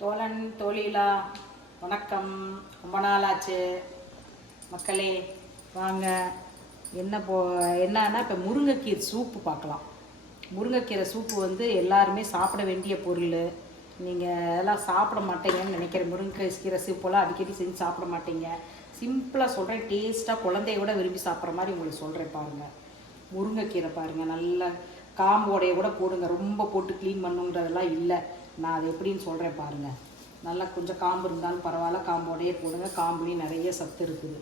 தோழன் தோழிலா வணக்கம். ரொம்ப நாள் ஆச்சு மக்களே. வாங்க என்னன்னா இப்போ முருங்கைக்கீரை சூப்பு பார்க்கலாம். முருங்கைக்கீரை சூப்பு வந்து எல்லாருமே சாப்பிட வேண்டிய பொருள். நீங்கள் அதெல்லாம் சாப்பிட மாட்டீங்கன்னு நினைக்கிறேன். முருங்கைக்கீரை சூப்பெல்லாம் அடிக்கடி செஞ்சு சாப்பிட மாட்டீங்க. சிம்பிளாக சொல்கிறேன், டேஸ்ட்டாக குழந்தைய கூட விரும்பி சாப்பிட்ற மாதிரி உங்களுக்கு சொல்கிறேன் பாருங்கள். முருங்கைக்கீரை பாருங்கள், நல்லா காம்போடைய கூட போடுங்க. ரொம்ப போட்டு க்ளீன் பண்ணுன்றதெல்லாம் இல்லை. நான் அது எப்படின்னு சொல்கிறேன் பாருங்கள். நல்லா கொஞ்சம் காம்பு இருந்தாலும் பரவாயில்ல, காம்போடையே போடுங்க. காம்புலேயும் நிறைய சத்து இருக்குது.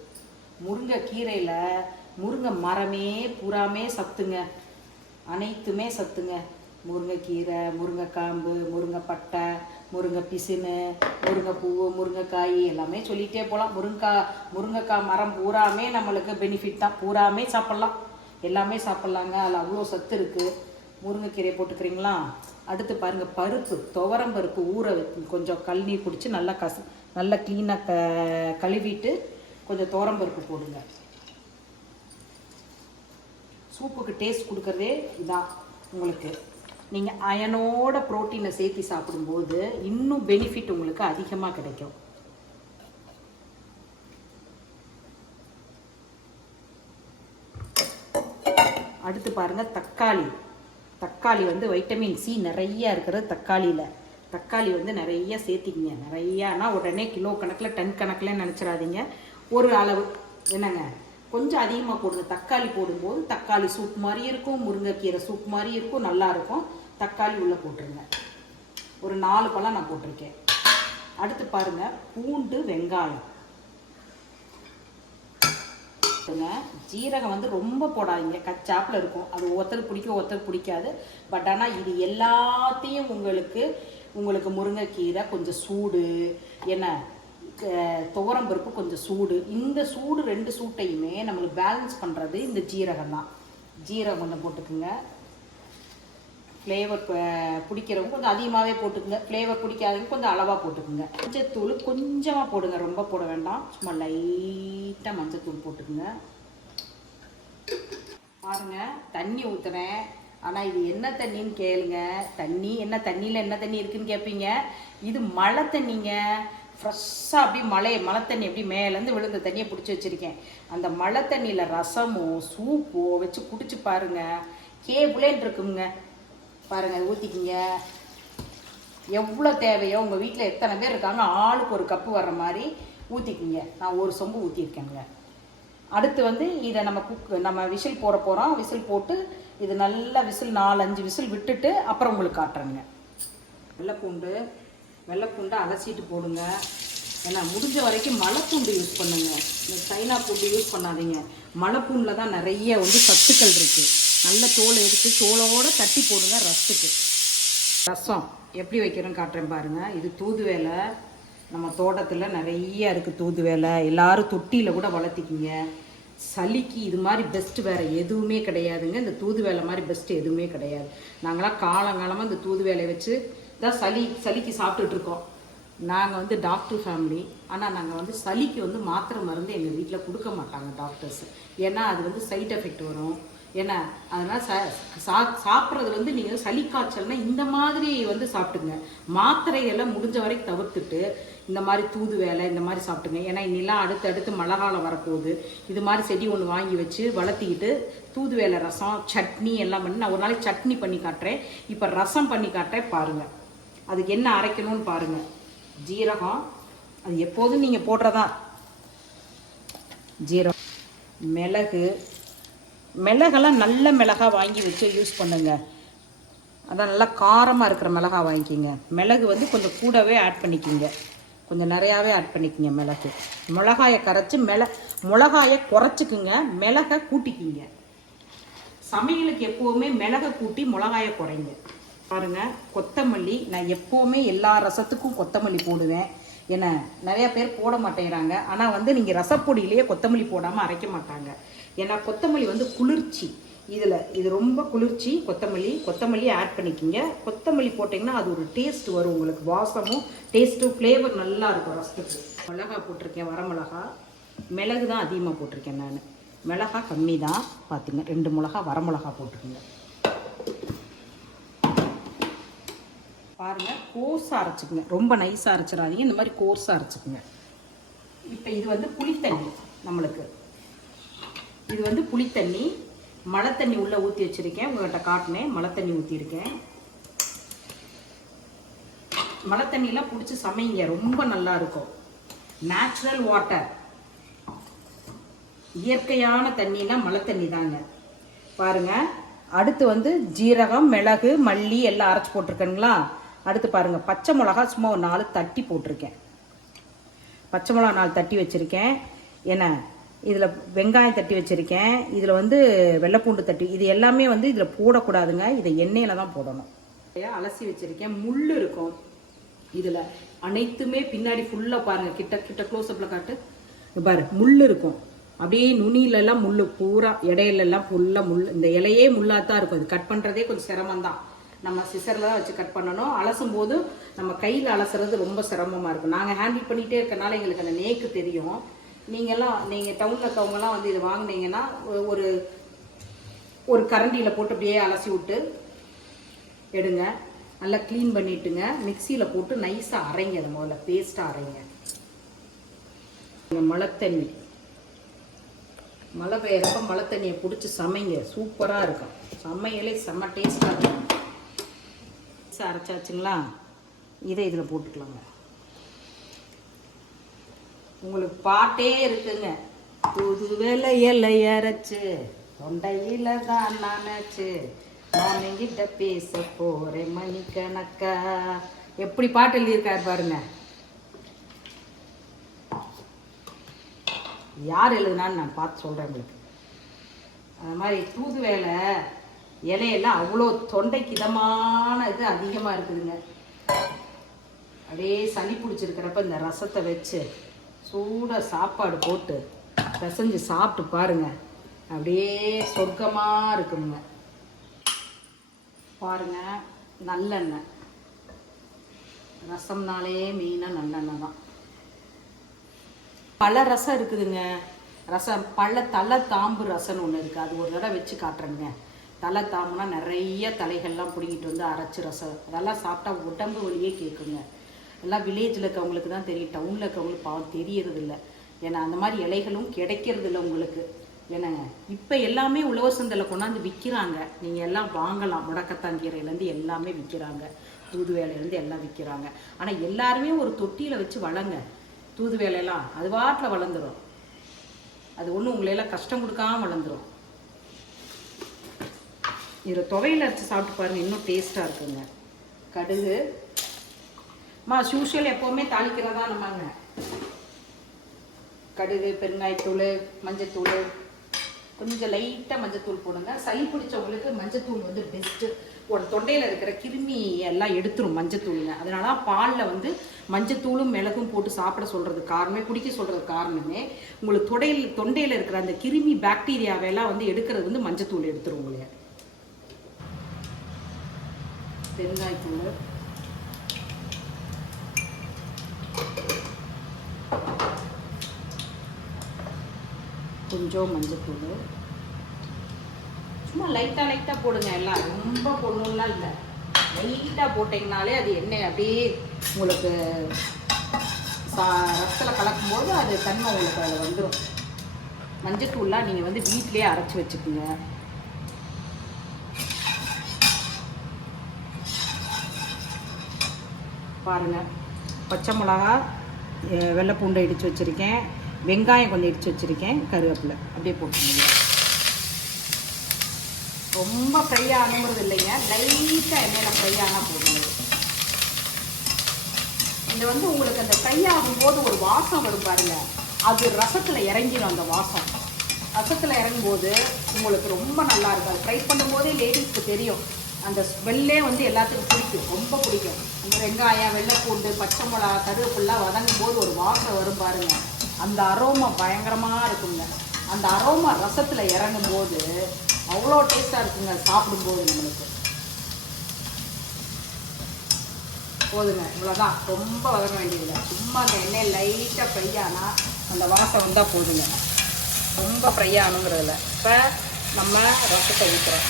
முருங்கைக்கீரையில் முருங்கை மரமே பூராமே சத்துங்க, அனைத்துமே சத்துங்க. முருங்கைக்கீரை, முருங்கைக்காம்பு, முருங்கைப்பட்டை, முருங்கை பிசினு, முருங்கைப்பூ, முருங்கைக்காய் எல்லாமே சொல்லிகிட்டே போகலாம். முருங்கைக்காய் மரம் பூராமே நம்மளுக்கு பெனிஃபிட் தான். பூராமே சாப்பிட்லாம், எல்லாமே சாப்பிட்லாங்க. அதில் அவ்வளோ சத்து இருக்குது. முருங்கைக்கீரையை போட்டுக்கிறீங்களா? அடுத்து பாருங்கள், பருப்பு, துவரம் பருப்பு ஊற கொஞ்சம் கழுநீர் பிடிச்சி நல்லா க்ளீனாக கழுவிட்டு கொஞ்சம் துவரம் பருப்பு போடுங்க. சூப்புக்கு டேஸ்ட் கொடுக்குறதே இதான் உங்களுக்கு. நீங்கள் அயனோட ப்ரோட்டீனை சேர்த்து சாப்பிடும்போது இன்னும் பெனிஃபிட் உங்களுக்கு அதிகமாக கிடைக்கும். அடுத்து பாருங்கள், தக்காளி வந்து வைட்டமின் சி நிறையா இருக்கிறது தக்காளியில். தக்காளி வந்து நிறைய சேர்த்திக்கிங்க. நிறையானா உடனே கிலோ கணக்கில் டன் கணக்கில் நினச்சிடாதீங்க. ஒரு அளவு என்னங்க, கொஞ்சம் அதிகமாக போடுங்க. தக்காளி போடும்போது தக்காளி சூப் மாதிரி இருக்கும், முருங்கைக்கீரை சூப் மாதிரி இருக்கும், நல்லாயிருக்கும். தக்காளி உள்ளே போட்டுருங்க. ஒரு 4 பழம் நான் போட்டிருக்கேன். அடுத்து பாருங்கள், பூண்டு, வெங்காயம். ஜீரகம் வந்து ரொம்ப போடாதீங்க, கச்சாப்பில் இருக்கும். அது ஒருத்தருக்கு பிடிக்கும், ஒருத்தருக்கு பிடிக்காது. பட் ஆனால் இது எல்லாத்தையும் உங்களுக்கு முருங்கைக்கீரை கொஞ்சம் சூடு, என்ன துவரம் பருப்பு கொஞ்சம் சூடு. இந்த சூடு 2 சூட்டையுமே நம்மளுக்கு பேலன்ஸ் பண்ணுறது இந்த ஜீரகம் தான். ஜீரகம் கொஞ்சம் போட்டுக்குங்க. ஃப்ளேவர் பிடிக்கிறவங்க கொஞ்சம் அதிகமாகவே போட்டுக்குங்க. ஃப்ளேவர் பிடிக்காதவங்க கொஞ்சம் அளவாக போட்டுக்குங்க. மஞ்சத்தூள் கொஞ்சமாக போடுங்க, ரொம்ப போட வேண்டாம். சும்மா லைட்டாக மஞ்சத்தூள் போட்டுக்குங்க. பாருங்கள், தண்ணி ஊற்றுறேன். ஆனால் இது என்ன தண்ணின்னு கேளுங்க. என்ன தண்ணியில் என்ன தண்ணி இருக்குதுன்னு கேட்பீங்க. இது மழை தண்ணிங்க. ஃப்ரெஷ்ஷாக அப்படியே மழை தண்ணி எப்படி மேலேருந்து விழுந்த தண்ணியை பிடிச்சி வச்சுருக்கேன். அந்த மழை தண்ணியில் ரசமோ சூப்போ வச்சு குடிச்சு பாருங்கள், கேபுலேன்னு இருக்குங்க. பாருங்கள், அது ஊற்றிக்கிங்க. எவ்வளோ தேவையோ, உங்கள் வீட்டில் எத்தனை பேர் இருக்காங்க, ஆளுக்கு ஒரு கப்பு வர்ற மாதிரி ஊற்றிக்கிங்க. நான் ஒரு சொம்பு ஊற்றிருக்கேங்க. அடுத்து வந்து இதை நம்ம விசில் போட போகிறோம். விசில் போட்டு இது நல்லா 4-5 விசில் விட்டுட்டு அப்புறம் உங்களுக்கு காட்டுறேங்க. வெள்ளைப்பூண்டை அலசிட்டு போடுங்க. ஏன்னா முடிஞ்ச வரைக்கும் மலைப்பூண்டு யூஸ் பண்ணுங்க. இந்த சைனா பூண்டு யூஸ் பண்ணாதீங்க. மலைப்பூண்டில் தான் நிறைய வந்து சத்துக்கள் இருக்குது. நல்ல தோலை எடுத்து தோலோடு தட்டி போடுங்க ரசத்துக்கு. ரசம் எப்படி வைக்கிறோன்னு காட்டுறேன் பாருங்கள். இது தூதுவளை. நம்ம தோட்டத்தில் நிறைய இருக்குது தூதுவளை. எல்லோரும் தொட்டியில் கூட வளர்த்திக்கிங்க. சளிக்கு இது மாதிரி பெஸ்ட்டு வேறு எதுவுமே கிடையாதுங்க. இந்த தூதுவளை மாதிரி பெஸ்ட்டு எதுவுமே கிடையாது. நாங்களாம் காலங்காலமாக இந்த தூதுவளையை வச்சு தான் சளிக்கு சாப்பிட்டுட்ருக்கோம். நாங்கள் வந்து டாக்டர் ஃபேமிலி. ஆனால் நாங்கள் வந்து சளிக்கு வந்து மாத்திரை மருந்து எங்கள் வீட்டில் கொடுக்க மாட்டாங்க டாக்டர்ஸ். ஏன்னா அது வந்து சைட் எஃபெக்ட் வரும். ஏன்னா அதனால் சாப்பிட்றது வந்து நீங்கள் சளி காய்ச்சல்னால் இந்த மாதிரி வந்து சாப்பிட்டுங்க. மாத்திரையெல்லாம் முடிஞ்ச வரைக்கும் தவிர்த்துட்டு இந்த மாதிரி தூதுவளை இந்த மாதிரி சாப்பிட்டுங்க. ஏன்னா இன்னெல்லாம் அடுத்து மழை காலம் வரப்போகுது. இது மாதிரி செடி ஒன்று வாங்கி வச்சு வளர்த்திக்கிட்டு தூதுவளை ரசம், சட்னி எல்லாம் பண்ணி நான் ஒரு நாளைக்கு சட்னி பண்ணி காட்டுறேன். இப்போ ரசம் பண்ணி காட்டுறேன் பாருங்கள். அதுக்கு என்ன அரைக்கணும்னு பாருங்கள். ஜீரகம், அது எப்போதும் நீங்கள் போடுறதா. ஜீரகம், மிளகெல்லாம் நல்ல மிளகா வாங்கி வச்சு யூஸ் பண்ணுங்க. அதான் நல்லா காரமாக இருக்கிற மிளகா வாங்கிக்கிங்க. மிளகு வந்து கொஞ்சம் கூடவே ஆட் பண்ணிக்கிங்க, கொஞ்சம் நிறையாவே ஆட் பண்ணிக்கிங்க. மிளகாயை கரைச்சி மிளகாயை குறைச்சிக்குங்க, மிளகை கூட்டிக்கிங்க. சமையலுக்கு எப்போவுமே மிளகை கூட்டி மிளகாயை குறைங்க. பாருங்கள், கொத்தமல்லி நான் எப்போவுமே எல்லா ரசத்துக்கும் கொத்தமல்லி போடுவேன். ஏன்னா நிறையா பேர் போட மாட்டேங்கிறாங்க. ஆனால் வந்து நீங்கள் ரசப்பொடியிலேயே கொத்தமல்லி போடாமல் அரைக்க மாட்டாங்க. ஏன்னா கொத்தமல்லி வந்து குளிர்ச்சி. இது ரொம்ப குளிர்ச்சி. கொத்தமல்லி ஆட் பண்ணிக்கிங்க. கொத்தமல்லி போட்டிங்கன்னா அது ஒரு டேஸ்ட் வரும் உங்களுக்கு. வாசமும் டேஸ்ட்டும் ஃப்ளேவர் நல்லா இருக்கும் ரசத்துக்கு. மிளகா போட்டிருக்கேன், வரமிளகா. மிளகு தான் அதிகமாக போட்டிருக்கேன் நான். மிளகா கம்மி தான் பார்த்துங்க. 2 மிளகா வரமிளகா போட்டுருக்குங்க. பாருங்கள், கோர்ஸாக அரைச்சிக்குங்க, ரொம்ப நைஸாக அரைச்சிடாதீங்க, இந்த மாதிரி கோர்ஸாக அரைச்சிக்குங்க. இப்போ இது வந்து புளித்தண்ணி, நம்மளுக்கு இது வந்து புளித்தண்ணி. மழை தண்ணி உள்ளே ஊற்றி வச்சுருக்கேன், உங்கள்கிட்ட காட்டினேன். மழை தண்ணி ஊற்றிருக்கேன். மழை தண்ணியெலாம் பிடிச்சி சமைங்க, ரொம்ப நல்லா இருக்கும். நேச்சுரல் வாட்டர், இயற்கையான தண்ணினா மழை தண்ணி தாங்க. பாருங்கள், அடுத்து வந்து ஜீரகம், மிளகு, மல்லி எல்லாம் அரைச்சி போட்டிருக்கேங்களா. அடுத்து பாருங்கள், பச்சை மிளகா சும்மா ஒரு 4 தட்டி போட்டிருக்கேன். பச்சை மிளகா 4 தட்டி வச்சுருக்கேன். ஏன்னா இதில் வெங்காயம் தட்டி வச்சுருக்கேன். இதில் வந்து வெள்ளைப்பூண்டு தட்டி, இது எல்லாமே வந்து இதில் போடக்கூடாதுங்க, இதை எண்ணெயில் தான் போடணும். அலசி வச்சுருக்கேன். முள் இருக்கும் இதில் அனைத்துமே. பின்னாடி ஃபுல்லாக பாருங்கள், கிட்ட கிட்ட க்ளோஸ்அப்பில் காட்டு பாரு, முள் இருக்கும். அப்படியே நுனியிலெல்லாம் முள் பூரா, இடையிலெல்லாம் ஃபுல்லாக முள். இந்த இலையே முள்ளாக தான் இருக்கும். இது கட் பண்ணுறதே கொஞ்சம் சிரமம்தான். நம்ம சிசரில் தான் வச்சு கட் பண்ணணும். அலசும் போது நம்ம கையில் அலசுறது ரொம்ப சிரமமாக இருக்கும். நாங்கள் ஹேண்டில் பண்ணிகிட்டே இருக்கனால எங்களுக்கு அந்த நேக்கு தெரியும். நீங்கள் டவுனில் இருக்கவங்கலாம் வந்து இது வாங்கினீங்கன்னா ஒரு கரண்டியில் போட்டு அப்படியே அலசி விட்டு எடுங்க. நல்லா க்ளீன் பண்ணிட்டுங்க. மிக்சியில் போட்டு நைஸாக அரைங்க. அது முதல்ல பேஸ்ட்டாக அரைங்க. மழை தண்ணி, மழை பெய்யறப்ப மழை தண்ணியை பிடிச்சி சமைங்க, சூப்பராக இருக்கும். சமையலே செம்ம டேஸ்ட்டாக இருக்கும். அரைச்சாச்சுங்களா, இதை இதில் போட்டுக்கலாங்க. உங்களுக்கு பாட்டே இருக்குங்க. புது வேலையில அரைச்சு தொண்டையில தான் நினைச்சு நான்கிட்ட பேச போறேன் மணிக்கணக்கா. எப்படி பாட்டு எழுதியிருக்காரு பாருங்க. யார் எழுதுனான்னு நான் பார்த்து சொல்கிறேன் உங்களுக்கு. அது மாதிரி தூதுவேலை இலையெல்லாம் அவ்வளோ தொண்டைக்கு இதமான இது அதிகமாக இருக்குதுங்க. அப்படியே சளி பிடிச்சிருக்கிறப்ப இந்த ரசத்தை வச்சு சூடாக சாப்பாடு போட்டு பிசைஞ்சு சாப்பிட்டு பாருங்க, அப்படியே சொர்க்கமாக இருக்குங்க. பாருங்க, நல்லெண்ணெய், ரசம்னாலே மெயினாக நல்லெண்ணெய் தான். பல ரசம் இருக்குதுங்க. ரசம் தலை தாம்பு ரசம்னு ஒன்று இருக்குது. அது ஒரு தடவை வச்சு காட்டுறேங்க. தலை தாம்புனா நிறைய தலைகள்லாம் பிடிங்கிட்டு வந்து அரைச்சி ரசம், அதெல்லாம் சாப்பிட்டா உடம்பு வலியே கேட்குங்க. எல்லாம் வில்லேஜில் இருக்கவங்களுக்கு தான் தெரியும், டவுனில் இருக்கவங்களுக்கு பாவம் தெரியறதில்ல. ஏன்னா அந்த மாதிரி இலைகளும் கிடைக்கிறதில்ல உங்களுக்கு. ஏன்னாங்க இப்போ எல்லாமே உழவர் சந்தையில் கொண்டாந்து விற்கிறாங்க. நீங்கள் எல்லாம் வாங்கலாம். முடக்கத்தாங்கீரையிலேருந்து எல்லாமே விற்கிறாங்க, தூதுவேலையிலேருந்து எல்லாம் விற்கிறாங்க. ஆனால் எல்லாருமே ஒரு தொட்டியில் வச்சு வளங்க. தூதுவேலையெல்லாம் அது வாட்டில் வளர்ந்துடும். அது ஒன்றும் உங்களையெல்லாம் கஷ்டம் கொடுக்காம வளர்ந்துடும். இதில் துவையில் அரைச்சி சாப்பிட்டு பாருங்கள், இன்னும் டேஸ்ட்டாக இருக்குங்க. கடுகு யூஷுவல் எப்போவுமே தாளிக்கிறதா நம்மங்க. கடுகு, பெருங்காயத்தூள், மஞ்சத்தூள், கொஞ்சம் லைட்டாக மஞ்சத்தூள் போடுங்க. சளி பிடிச்சவங்களுக்கு மஞ்சத்தூள் வந்து பெஸ்ட்டு. ஒரு தொண்டையில் இருக்கிற கிருமி எல்லாம் எடுத்துரும் மஞ்சத்தூளுங்க. அதனால பாலில் வந்து மஞ்சத்தூளும் மிளகும் போட்டு சாப்பிட சொல்கிறது காரணமே, குடிக்க சொல்கிறது காரணமே, உங்களுக்கு தொண்டையில் இருக்கிற அந்த கிருமி பாக்டீரியாவெல்லாம் வந்து எடுக்கிறது வந்து மஞ்சத்தூள் எடுத்துரும் உங்களுக்கு. பெருங்காயத்தூள், கொஞ்சம் மஞ்சத்தூள், சும்மா லைட்டாக போடுங்க. எல்லாம் ரொம்ப போடணும்லாம் இல்லை, லைட்டாக போட்டிங்கனாலே அது எண்ணெய் அப்படியே உங்களுக்கு ரசத்தில் கலக்கும்போது அது தன்மை உங்களுக்கு அதில் வந்துடும். மஞ்சத்தூள்லாம் நீங்கள் வந்து வீட்டிலே அரைச்சி வச்சுக்குங்க. பாருங்கள், பச்சை மிளகா, வெள்ளைப்பூண்டை இடித்து வச்சுருக்கேன், வெங்காயம் கொஞ்சம் இடித்து வச்சுருக்கேன், கருவேப்பிலை அப்படியே போட்டுருங்க. ரொம்ப ஃப்ரை ஆகணுங்கிறது இல்லைங்க, லைட்டாக எண்ணெயில் ஃப்ரை ஆனால் போடுங்க. இந்த வந்து உங்களுக்கு அந்த ஃப்ரை ஆகும்போது ஒரு வாசம் வரும் பாருங்கள், அது ரசத்தில் இறங்கிடும். அந்த வாசம் ரசத்தில் இறங்கும்போது உங்களுக்கு ரொம்ப நல்லா இருக்கும். அது ஃப்ரை பண்ணும்போதே லேடிஸ்க்கு தெரியும். அந்த ஸ்மெல்லே வந்து எல்லாத்துக்கும் பிடிக்கும், ரொம்ப பிடிக்கும். அந்த வெங்காயம், வெள்ளைப்பூண்டு, பச்சை மிளகா, கருவேப்பிலாம் வதங்கும் போது ஒரு வாசம் வரும் பாருங்கள், அந்த அரோமா பயங்கரமாக இருக்குங்க. அந்த அரோமா ரசத்தில் இறங்கும் போது அவ்வளோ டேஸ்ட்டாக இருக்குங்க சாப்பிடும்போது. நம்மளுக்கு போதுங்க, இவ்வளோதான். ரொம்ப வதங்க வேண்டியதில்லை, சும்மா அந்த எண்ணெய் லைட்டாக ஃப்ரை ஆனால் அந்த வாசம் வந்தால் போதுங்க. ரொம்ப ஃப்ரை ஆகணுங்கிறதில்ல. இப்போ நம்ம ரசத்தை ஊற்றுறோம்.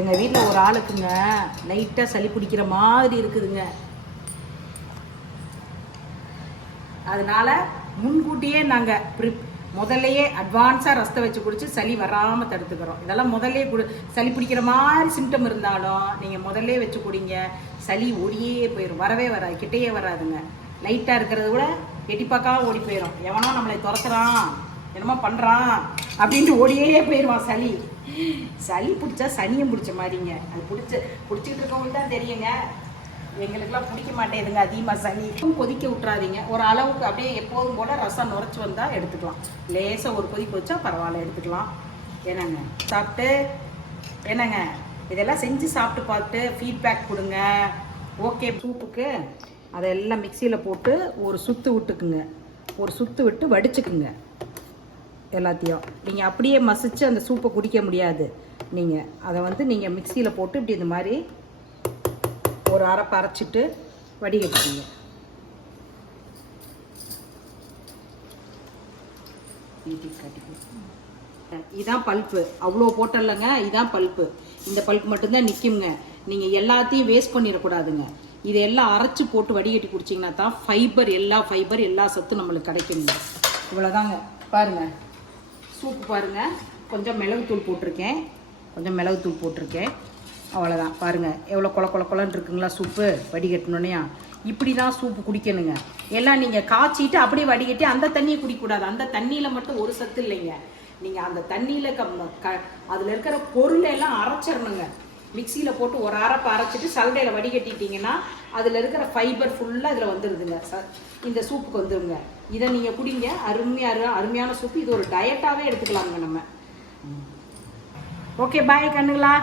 எங்கள் வீட்டில் ஒரு ஆளுக்குங்க லைட்டாக சளி பிடிக்கிற மாதிரி இருக்குதுங்க. அதனால முன்கூட்டியே நாங்கள் முதல்லையே அட்வான்ஸாக ரசத்தை வச்சு குடிச்சு சளி வராமல் தடுத்துக்கிறோம். இதெல்லாம் முதல்லே சளி பிடிக்கிற மாதிரி சிம்டம் இருந்தாலும் நீங்கள் முதல்லே வச்சு குடிங்க. சளி ஓடியே போயிடும், வரவே வராது, கிட்டேயே வராதுங்க. லைட்டாக இருக்கிறத விட எட்டி பார்க்காம ஓடி போயிடும். எவனோ நம்மளை துரத்துறான், என்னமோ பண்ணுறான் அப்படின்ட்டு ஓடியே போயிடுவான். சளி பிடிச்சா சனியம் பிடிச்ச மாதிரிங்க. அது பிடிச்சிக்கிட்டு இருக்கவங்களுக்கு தான் தெரியுங்க. எங்களுக்கெல்லாம் பிடிக்க மாட்டேங்குதுங்க அதிகமாக சளி. கொதிக்க விட்றாதீங்க. ஒரு அளவுக்கு அப்படியே எப்போதும் போல் ரசம் நுரைச்சி வந்தால் எடுத்துக்கலாம். லேசாக ஒரு கொதிக்க வச்சா பரவாயில்ல, எடுத்துக்கலாம். என்னங்க சாப்பிட்டு என்னங்க இதெல்லாம் செஞ்சு சாப்பிட்டு பார்த்துட்டு ஃபீட்பேக் கொடுங்க. ஓகே, சூப்புக்கு அதெல்லாம் மிக்சியில் போட்டு ஒரு சுற்று விட்டுக்குங்க. ஒரு சுற்று விட்டு வடிச்சுக்குங்க எல்லாத்தையும். நீங்கள் அப்படியே மசிச்சு அந்த சூப்பை குடிக்க முடியாது. நீங்கள் அதை நீங்கள் மிக்சியில் போட்டு இப்படி இந்த மாதிரி ஒரு அரைப்பு அரைச்சிட்டு வடிகட்டுங்க. இதான் பல்ப்பு. அவ்வளோ போட்டல்லங்க, இதான் பல்ப்பு. இந்த பல்ப்பு மட்டும்தான் நிற்குங்க. நீங்கள் எல்லாத்தையும் வேஸ்ட் பண்ணிடக்கூடாதுங்க. இதெல்லாம் அரைச்சி போட்டு வடிகட்டி குடிச்சிங்கன்னா தான் ஃபைபர் எல்லா சத்தும் நம்மளுக்கு கிடைக்குங்க. இவ்வளோதாங்க. பாருங்கள் சூப்பு பாருங்கள். கொஞ்சம் மிளகுத்தூள் போட்டிருக்கேன். அவ்வளோதான். பாருங்கள் எவ்வளோ கொலன்னு இருக்குங்களா சூப்பு. வடிகட்டணுன்னே இப்படி தான் சூப்பு குடிக்கணுங்க. எல்லாம் நீங்கள் காய்ச்சிட்டு அப்படியே வடிகட்டி அந்த தண்ணியை குடிக்கக்கூடாது. அந்த தண்ணியில் மட்டும் ஒரு சத்து இல்லைங்க. நீங்கள் அந்த தண்ணியில் அதில் இருக்கிற பொருளெல்லாம் அரைச்சிடணுங்க. மிக்சியில் போட்டு ஒரு அரைப்பு அரைச்சிட்டு சல்லடையில் வடிகட்டிட்டிங்கன்னா அதில் இருக்கிற ஃபைபர் ஃபுல்லாக இதில் வந்துடுதுங்க. இந்த சூப்புக்கு வந்துடுங்க. இதை நீங்கள் குடிங்க. அருமையான சூப்பு. இது ஒரு டயட்டாகவே எடுத்துக்கலாமுங்க நம்ம. ஓகே, பாய் கண்ணுங்களா.